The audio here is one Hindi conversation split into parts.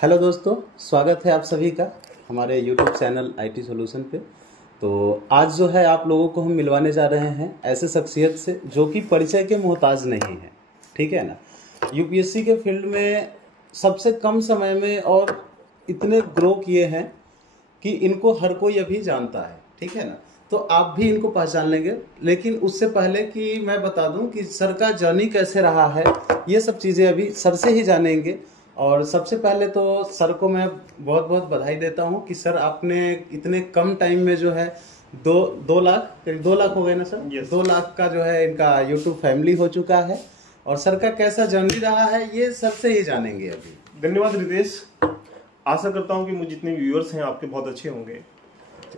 हेलो दोस्तों, स्वागत है आप सभी का हमारे YouTube चैनल IT सॉल्यूशन पे। तो आज जो है आप लोगों को हम मिलवाने जा रहे हैं ऐसे शख्सियत से जो कि परिचय के मोहताज नहीं है, ठीक है ना। यूपीएससी के फील्ड में सबसे कम समय में और इतने ग्रो किए हैं कि इनको हर कोई अभी जानता है, ठीक है ना। तो आप भी इनको पहचान लेंगे, लेकिन उससे पहले कि मैं बता दूं कि सर का जर्नी कैसे रहा है, ये सब चीज़ें अभी सर से ही जानेंगे। और सबसे पहले तो सर को मैं बहुत बहुत बधाई देता हूं कि सर आपने इतने कम टाइम में जो है दो लाख करीब 2 लाख हो गए ना सर। yes. 2 लाख का जो है इनका यूट्यूब फैमिली हो चुका है। और सर का कैसा जर्नी रहा है ये सर से ही जानेंगे अभी। धन्यवाद रितेश। आशा करता हूं कि मुझे जितने व्यूअर्स हैं आपके बहुत अच्छे होंगे।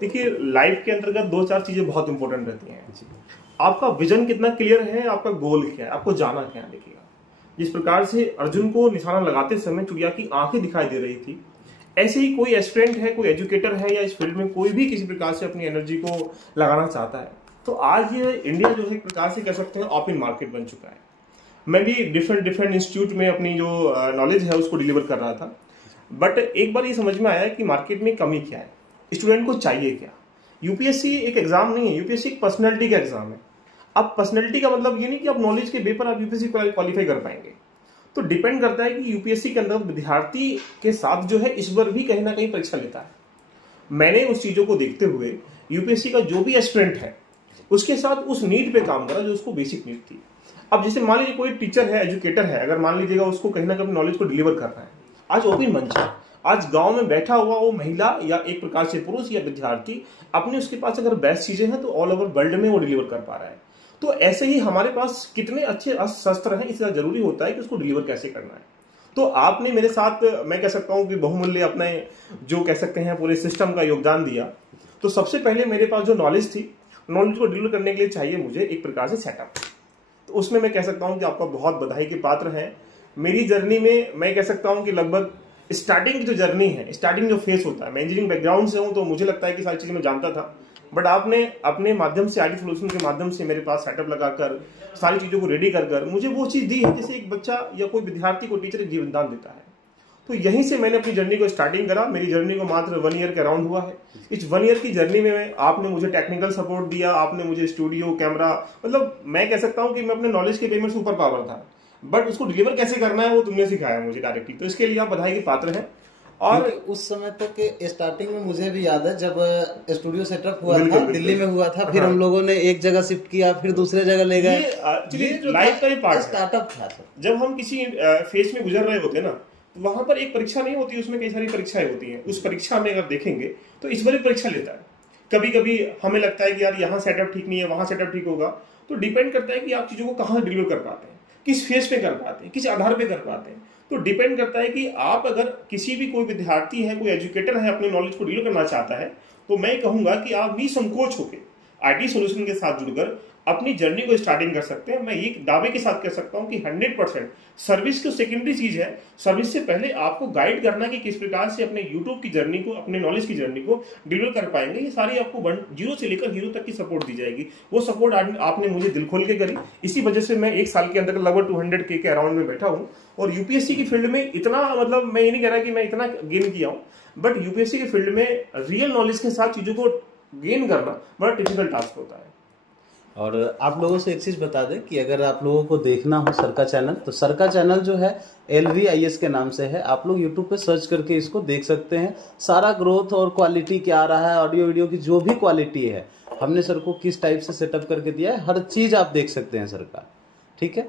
देखिए, लाइफ के अंतर्गत 4 चीजें बहुत इंपॉर्टेंट रहती हैं। आपका विजन कितना क्लियर है, आपका गोल क्या है, आपको जाना क्या है। देखिएगा, जिस प्रकार से अर्जुन को निशाना लगाते समय चिड़िया की आंखें दिखाई दे रही थी, ऐसे ही कोई एस्पिरेंट है, कोई एजुकेटर है या इस फील्ड में कोई भी किसी प्रकार से अपनी एनर्जी को लगाना चाहता है, तो आज ये इंडिया जो है एक प्रकार से कह सकते हैं ओपन मार्केट बन चुका है। मैं भी डिफरेंट इंस्टीट्यूट में अपनी जो नॉलेज है उसको डिलीवर कर रहा था, बट एक बार ये समझ में आया कि मार्केट में कमी क्या है, स्टूडेंट को चाहिए क्या। यूपीएससी एक एग्जाम नहीं है, यूपीएससी एक पर्सनैलिटी का एग्जाम है। अब पर्सनैलिटी का मतलब ये नहीं कि आप नॉलेज के बेपर आप यूपीएससी क्वालिफाई कर पाएंगे। तो डिपेंड करता है कि यूपीएससी के अंदर विद्यार्थी के साथ जो है ईश्वर भी कहीं ना कहीं परीक्षा लेता है। मैंने उस चीजों को देखते हुए यूपीएससी का जो भी एस्पिरेंट है उसके साथ उस नीड पे काम करा जो उसको बेसिक नीड थी। अब जैसे मान लीजिए कोई टीचर है, एजुकेटर है, अगर मान लीजिएगा उसको कहीं ना कहीं नॉलेज को डिलीवर करना है, आज ओपन मंच है, आज गांव में बैठा हुआ वो महिला या एक प्रकार से पुरुष या विद्यार्थी अपने उसके पास अगर बेस्ट चीजें हैं तो ऑल ओवर वर्ल्ड में वो डिलीवर कर पा रहा है। तो ऐसे ही हमारे पास कितने अच्छे शस्त्र हैं, इसलिए जरूरी होता है कि उसको डिलीवर कैसे करना है। तो आपने मेरे साथ, मैं कह सकता हूं कि बहुमूल्य अपने जो कह सकते हैं पूरे सिस्टम का योगदान दिया। तो सबसे पहले मेरे पास जो नॉलेज थी, नॉलेज को डिलीवर करने के लिए चाहिए मुझे एक प्रकार से सेटअप। तो उसमें मैं कह सकता हूं कि आपका बहुत बधाई के पात्र है। मेरी जर्नी में मैं कह सकता हूं कि लगभग स्टार्टिंग की जो जर्नी है, स्टार्टिंग जो फेस होता है, मैं इंजीनियरिंग बैकग्राउंड से हूं तो मुझे लगता है कि सारी चीजें मैं जानता था, बट आपने अपने माध्यम से IT सॉल्यूशन के माध्यम से मेरे पास सेटअप लगाकर सारी चीजों को रेडी कर मुझे वो चीज दी है जैसे एक बच्चा या कोई विद्यार्थी को टीचर जीवनदान देता है। तो यहीं से मैंने अपनी जर्नी को स्टार्टिंग करा। मेरी जर्नी को मात्र 1 ईयर के अराउंड हुआ है। इस 1 ईयर की जर्नी में आपने मुझे टेक्निकल सपोर्ट दिया, आपने मुझे स्टूडियो, कैमरा, मतलब मैं कह सकता हूं कि मैं अपने नॉलेज के पेमेंट सुपर पावर था, बट उसको डिलीवर कैसे करना है वो तुमने सिखाया मुझे डायरेक्टली। तो इसके लिए आप बधाई के पात्र हैं। और उस समय तक स्टार्टिंग में मुझे भी याद है जब स्टूडियो सेटअप हुआ था, दिल्ली में हुआ था, फिर हम लोगों ने एक जगह शिफ्ट किया, फिर दूसरे जगह ले गए। ये लाइफ का ही पार्ट स्टार्टअप था। जब हम किसी फेज में गुजर रहे होते ना, तो वहां पर एक परीक्षा नहीं होती, उसमें कई सारी परीक्षाएं होती हैं। उस परीक्षा में अगर देखेंगे तो ईश्वर परीक्षा लेता है। कभी कभी हमें लगता है कि यार यहाँ सेटअप ठीक नहीं है, वहां सेटअप ठीक होगा। तो डिपेंड करता है कि आप चीजों को कहाँ डिलीवर कर पाते हैं, किस फेज पे कर पाते हैं, किस आधार पे कर पाते हैं। तो डिपेंड करता है कि आप अगर किसी भी कोई विद्यार्थी है, कोई एजुकेटर है, अपने नॉलेज को डिलीवर करना चाहता है, तो मैं कहूंगा कि आप निसंकोच होकर IT सॉल्यूशन के साथ जुड़कर अपनी जर्नी को स्टार्टिंग कर सकते हैं। मैं एक दावे के साथ कह सकता हूं कि 100% सर्विस की सेकेंडरी चीज है। सर्विस से पहले आपको गाइड करना कि किस प्रकार से अपने यूट्यूब की जर्नी को, अपने नॉलेज की जर्नी को डिलीवर कर पाएंगे। ये सारी आपको 0 से लेकर हीरो तक की सपोर्ट दी जाएगी। वो सपोर्ट आपने मुझे दिल खोल के करी। इसी वजह से मैं 1 साल के अंदर लगभग 200K के अराउंड में बैठा हूँ। और यूपीएससी की फील्ड में इतना, मतलब मैं ये नहीं कह रहा कि मैं इतना गेन किया हूँ, बट यूपीएससी की फील्ड में रियल नॉलेज के साथ चीजों को गेन करना बड़ा डिफिकल्ट टास्क होता है। और आप लोगों से एक चीज बता दें कि अगर आप लोगों को देखना हो सर का चैनल, तो सर का चैनल जो है LVIS के नाम से है। आप लोग YouTube पे सर्च करके इसको देख सकते हैं। सारा ग्रोथ और क्वालिटी क्या आ रहा है, ऑडियो वीडियो की जो भी क्वालिटी है, हमने सर को किस टाइप से सेटअप करके दिया है, हर चीज आप देख सकते हैं सर का, ठीक है।